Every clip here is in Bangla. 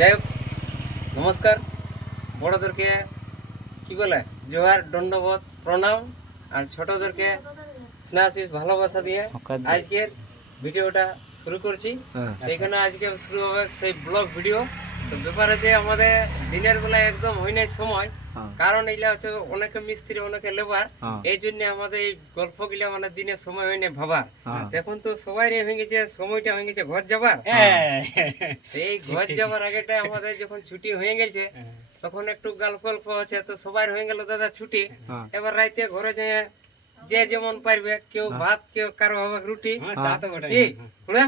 যাই হোক, নমস্কার। বড়দেরকে কি বলে জোহার, দণ্ডবোধ, প্রণাম। আর ছোটদেরকে স্নেহাশিস ভালোবাসা দিয়ে আজকের ভিডিওটা শুরু করছি। এখানে আজকে শুরু হবে সেই ব্লগ ভিডিও। তো ব্যাপার আছে আমাদের দিনের বেলায় একদম হয় নাই সময়, কারণ এইগুলা হচ্ছে অনেকে মিস্ত্রি অনেকে লেবার, এই জন্য আমাদের এই গল্প গুলা মানে দিনের সময় হয় না ভাবার। এখন তো সবাই হয়ে গেছে, সময়টা হয়ে গেছে ঘর যাবার। এই ঘর যাবার আগেটা আমাদের যখন ছুটি হয়ে গেছে তখন একটু গল্প আছে, তো সবাই হয়ে গেল দাদা ছুটি। এবার রাইতে ঘরে যেয়ে যে যেমন পারবে, কেউ ভাত, কেউ কারো হবে রুটি। খুড়া,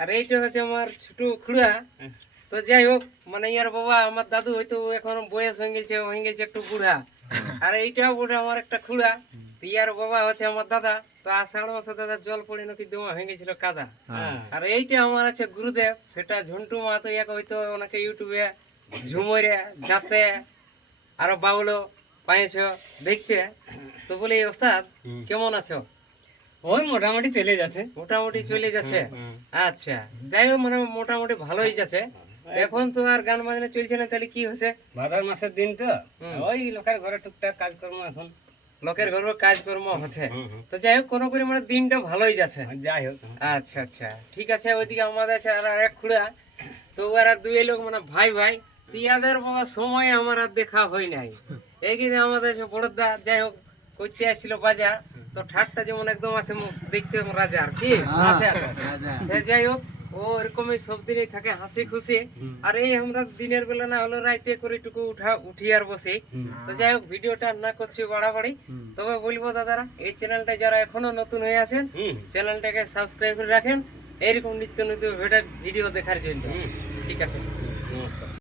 আর এইটা হচ্ছে আমার ছোট খুড়া। তো যাই হোক, মানে ইয়ার বাবা আমার দাদু হয়তো এখন বয়স হয়ে গেছে একটু বুড়া। আর এইটাও বুড়া আমার একটা খুড়া। তো ইয়ার বাবা হচ্ছে আমার দাদা। তো আষাঢ় মাসে দাদা জল পড়ে নাকি দেওয়া হয়ে গেছিল কাদা। আর এইটা আমার আছে গুরুদেব, সেটা ঝন্টু মাহাতো। ইয়াকে হয়তো অনেকে ইউটিউবে ঝুমরে যাতে আরো বাউলো পাইছ দেখতে। তো বলি ওস্তাদ কেমন আছো? ওই মোটামুটি চলে যাচ্ছে। মোটামুটি চলে যাচ্ছে। আচ্ছা, যাই হোক, মানে মোটামুটি ভালোই যাচ্ছে। এখন তো আর গান বাজনা চলছে না, তাহলে কি হচ্ছে? ভাদর মাসের দিন তো ওই লোকের ঘরে টুকটাক কাজকর্ম এখন লোকের ঘরে কাজকর্ম হচ্ছে। তো যাই হোক, কোনো করে মানে দিনটা ভালোই যাচ্ছে। যাই হোক। আচ্ছা আচ্ছা, ঠিক আছে। ওইদিকে আমাদের আছে আর এক খুড়া। তো ওরা দুই লোক মানে ভাই ভাই। ইয়াদের বাবা সময় আমার আর দেখা হয় নাই। এইখানে আমাদের বড়দা যাই হোক করতে আসছিল বাজার। তো ঠাটটা যেমন একদম আছে, দেখতে রাজার কি সে যাই হোক, ও এরকমই সব দিনই থাকে হাসি খুশি। আর এই আমরা দিনের বেলা না হলো রাইতে করে টুকু উঠি আর বসি। তো যাই হোক, ভিডিওটা না করছি বাড়াবাড়ি। তবে বলবো দাদারা, এই চ্যানেলটা যারা এখনো নতুন হয়ে আছেন, চ্যানেলটাকে সাবস্ক্রাইব করে রাখেন এইরকম নিত্য নতুন ভিডিও দেখার জন্য। ঠিক আছে, নমস্কার।